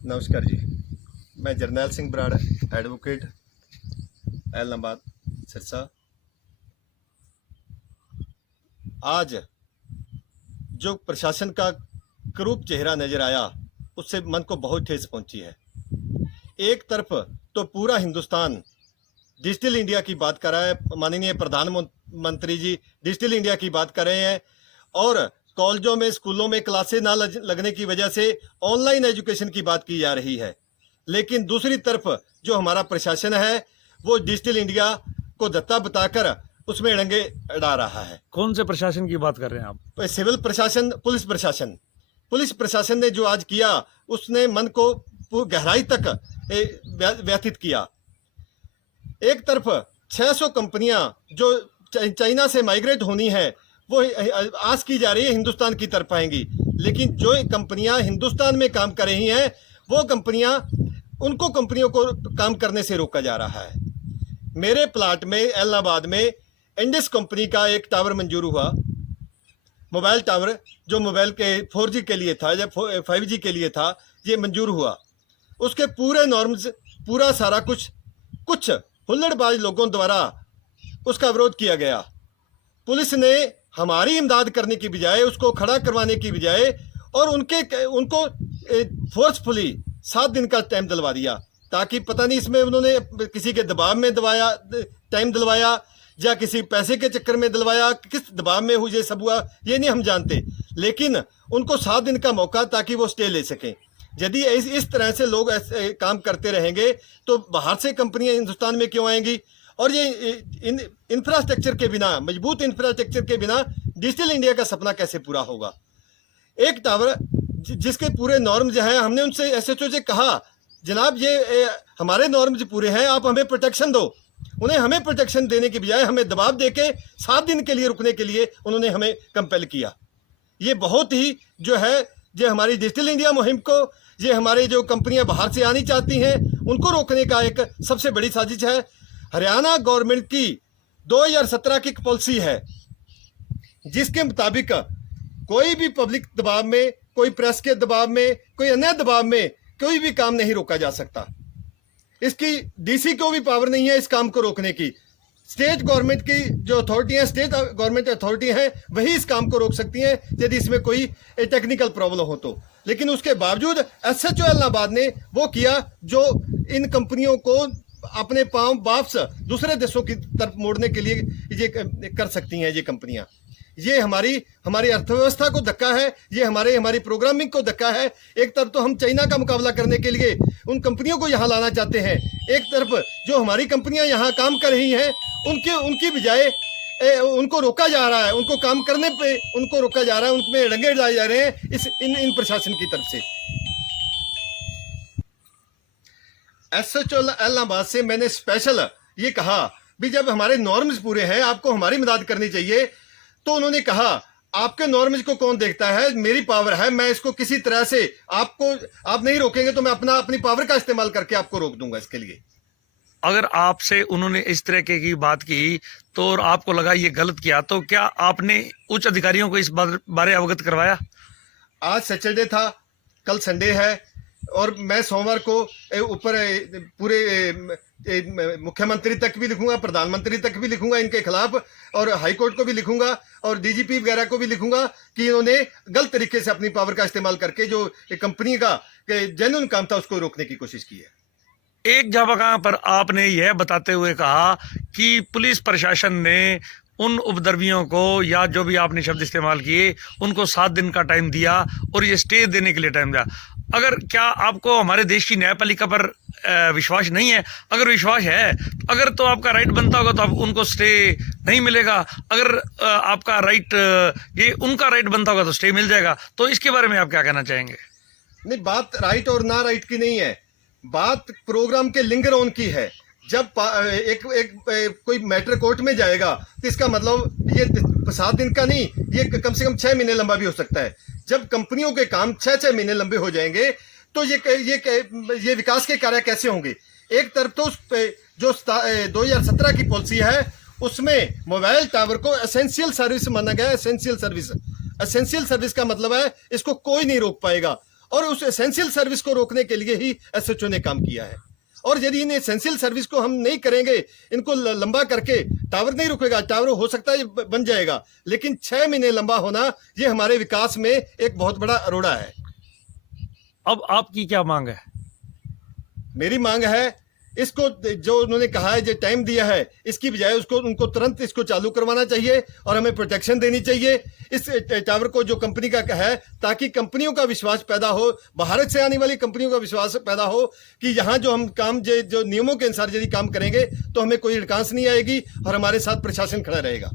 नमस्कार जी। मैं जरनैल सिंह बराड़, एडवोकेट, ऐलनाबाद, सिरसा। आज जो प्रशासन का क्रूप चेहरा नजर आया, उससे मन को बहुत ठेस पहुंची है। एक तरफ तो पूरा हिंदुस्तान डिजिटल इंडिया की बात कर रहा है, माननीय प्रधानमंत्री जी डिजिटल इंडिया की बात कर रहे हैं, और कॉलेजों में, स्कूलों में क्लासेस ना लगने की वजह से ऑनलाइन एजुकेशन की बात की जा रही है। लेकिन दूसरी तरफ जो हमारा प्रशासन है वो डिजिटल इंडिया को दत्ता बताकर उसमें डंगे अड़ा रहा है। कौन से प्रशासन की बात कर रहे हैं आप? सिविल प्रशासन, पुलिस प्रशासन ने जो आज किया उसने मन को गहराई तक व्यथित किया। एक तरफ 600 कंपनियां जो चाइना से माइग्रेट होनी है वो आस की जा रही है हिंदुस्तान की तरफ आएंगी, लेकिन जो कंपनियां हिंदुस्तान में काम कर रही हैं वो कंपनियों को काम करने से रोका जा रहा है। मेरे प्लाट में ऐलनाबाद में इंडिस कंपनी का एक टावर मंजूर हुआ, मोबाइल टावर, जो मोबाइल के 4G के लिए था या 5G के लिए था, ये मंजूर हुआ। उसके पूरे नॉर्म्स, पूरा सारा कुछ हुल्लड़बाज लोगों द्वारा उसका विरोध किया गया। पुलिस ने हमारी इमदाद करने की बजाय, उसको खड़ा करवाने की बजाय, और उनको फोर्सफुली 7 दिन का टाइम दिलवा दिया, ताकि पता नहीं इसमें उन्होंने किसी के दबाव में टाइम दिलवाया या किसी पैसे के चक्कर में दिलवाया, किस दबाव में ये सब हुआ ये नहीं हम जानते, लेकिन उनको 7 दिन का मौका ताकि वो स्टे ले सकें। यदि इस तरह से लोग ऐसे काम करते रहेंगे तो बाहर से कंपनियां हिंदुस्तान में क्यों आएंगी? और ये इंफ्रास्ट्रक्चर के बिना, मजबूत इंफ्रास्ट्रक्चर के बिना डिजिटल इंडिया का सपना कैसे पूरा होगा? एक टावर जिसके पूरे नॉर्म्स हैं, हमने उनसे SHO से कहा, जनाब ये हमारे नॉर्म्स पूरे हैं, आप हमें प्रोटेक्शन दो। उन्हें हमें प्रोटेक्शन देने की बजाय हमें दबाव देके 7 दिन के लिए रुकने के लिए उन्होंने हमें कंपेल किया। ये बहुत ही जो है, ये हमारी डिजिटल इंडिया मुहिम को, ये हमारे जो कंपनियां बाहर से आनी चाहती हैं उनको रोकने का एक सबसे बड़ी साजिश है। हरियाणा गवर्नमेंट की 2017 की पॉलिसी है जिसके मुताबिक कोई भी पब्लिक दबाव में, कोई प्रेस के दबाव में, कोई अन्य दबाव में कोई भी काम नहीं रोका जा सकता। इसकी DC को भी पावर नहीं है इस काम को रोकने की। स्टेट गवर्नमेंट की जो अथॉरिटी है, स्टेट गवर्नमेंट अथॉरिटी है, वही इस काम को रोक सकती हैं यदि इसमें कोई टेक्निकल प्रॉब्लम हो तो। लेकिन उसके बावजूद SHO ऐलनाबाद ने वो किया जो इन कंपनियों को अपने पांव वापस दूसरे देशों की तरफ मोड़ने के लिए ये कर सकती हैं। ये कंपनियां, ये हमारी अर्थव्यवस्था को धक्का है, ये हमारी प्रोग्रामिंग को धक्का है। एक तरफ तो हम चाइना का मुकाबला करने के लिए उन कंपनियों को यहाँ लाना चाहते हैं, एक तरफ जो हमारी कंपनियां यहाँ काम कर रही हैं उनकी बजाय उनको रोका जा रहा है, उनको काम करने पे उनको रोका जा रहा है, उनमें डंगे डाले जा रहे हैं इन प्रशासन की तरफ से। SHO ऐलनाबाद से मैंने स्पेशल ये कहा भी जब हमारे नॉर्म्स पूरे हैं आपको हमारी मदद करनी चाहिए। तो उन्होंने कहा आपके नॉर्म्स को कौन देखता है, मेरी पावर है, मैं इसको किसी तरह से आप नहीं रोकेंगे तो मैं अपनी पावर का इस्तेमाल करके आपको रोक दूंगा। इसके लिए अगर आपसे उन्होंने इस तरह की बात की तो और आपको लगा ये गलत किया, तो क्या आपने उच्च अधिकारियों को इस बारे अवगत करवाया? आज सैटरडे था, कल संडे है, और मैं सोमवार को ऊपर पूरे मुख्यमंत्री तक भी लिखूंगा, प्रधानमंत्री तक भी लिखूंगा इनके खिलाफ, और हाईकोर्ट को भी लिखूंगा और DGP वगैरह को भी लिखूंगा कि इन्होंने गलत तरीके से अपनी पावर का इस्तेमाल करके जो कंपनी का जेन्युइन काम था उसको रोकने की कोशिश की है। एक जगह पर आपने यह बताते हुए कहा कि पुलिस प्रशासन ने उन उपद्रवियों को, या जो भी आपने शब्द इस्तेमाल किए, उनको 7 दिन का टाइम दिया और ये स्टे देने के लिए टाइम दिया। अगर क्या आपको हमारे देश की न्यायपालिका पर विश्वास नहीं है? अगर विश्वास है, अगर तो आपका राइट बनता होगा तो आप उनको स्टे नहीं मिलेगा, अगर आपका राइट, ये उनका राइट बनता होगा तो स्टे मिल जाएगा। तो इसके बारे में आप क्या कहना चाहेंगे? नहीं, बात राइट और ना राइट की नहीं है, बात प्रोग्राम के लिंगर ऑन की है। जब कोई मैटर कोर्ट में जाएगा तो इसका मतलब ये 7 दिन का नहीं, ये कम से कम 6 महीने लंबा भी हो सकता है। जब कंपनियों के काम 6 महीने लंबे हो जाएंगे तो ये विकास के कार्य कैसे होंगे? एक तरफ तो जो 2017 की पॉलिसी है उसमें मोबाइल टावर को एसेंशियल सर्विस माना गया है। एसेंशियल सर्विस का मतलब है इसको कोई नहीं रोक पाएगा। और उस एसेंशियल सर्विस को रोकने के लिए ही एसएचओ ने काम किया है। और यदि इन एसेंशियल सर्विस को हम नहीं करेंगे, इनको लंबा करके टावर नहीं रुकेगा, टावर हो सकता है बन जाएगा, लेकिन 6 महीने लंबा होना ये हमारे विकास में एक बहुत बड़ा अरोड़ा है। अब आपकी क्या मांग है? मेरी मांग है, इसको जो उन्होंने कहा है, जो टाइम दिया है, इसकी बजाय उनको तुरंत इसको चालू करवाना चाहिए और हमें प्रोटेक्शन देनी चाहिए इस टावर को जो कंपनी का है, ताकि कंपनियों का विश्वास पैदा हो, भारत से आने वाली कंपनियों का विश्वास पैदा हो कि यहाँ जो हम काम जो नियमों के अनुसार यदि काम करेंगे तो हमें कोई हड़कांस नहीं आएगी और हमारे साथ प्रशासन खड़ा रहेगा।